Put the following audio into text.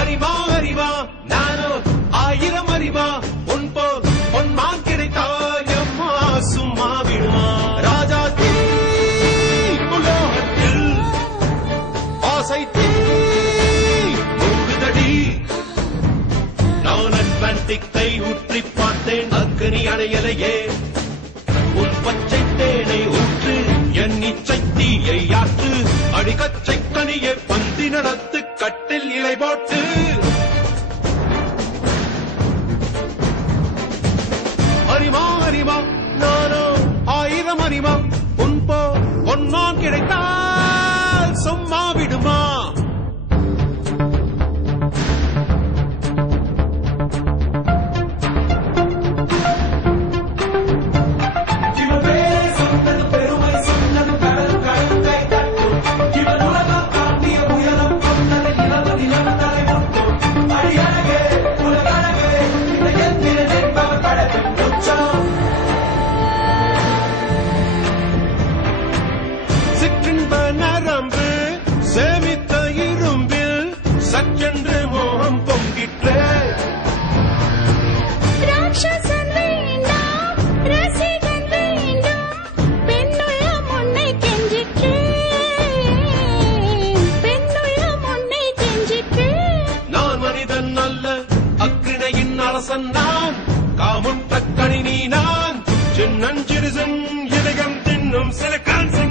அறிவா அறிவா நானோ 1000 அறிவா உன் போல் பொன்மான் கிடைத்தாய் அம்மா சும்மா விடுமா ராஜா தீ உலோகத்தில் ஆசை தீ மூடுதடி நான் அட்லாண்டிக்கை ஊற்றி பார்த்தேன் அக்னி அணையலையே உன் பச்சை தேனை ஊற்று என் இச்சை தீயை ஆற்று அடிக்கச்சை கனியை பந்தி நடத்து கட்டில் இலை போட்டு அறிவா அறிவா நானோ 1000 அறிவா உன் போ பொன்மான் கிடைத்தால் சும்மா விடுமா சிற்றின்ப நரம்பு சேமித்த இரும்பில் சற்றென்று மோகம் பொங்கிற்றே ராட்சசன் வேண்டாம் ரசிகன் வேண்டும் பெண்ணுள்ளம் உன்னை கெஞ்சிற்றே பெண்ணுள்ளம் உன்னை கெஞ்சிற்றே நான் மனிதன் அல்ல அக்கிணையின் அரசன் நான் காமுன் தக்கணி நீ நான் சின்னஞ்சிறுசன் இதயம் தின்னும் சில கான்சன்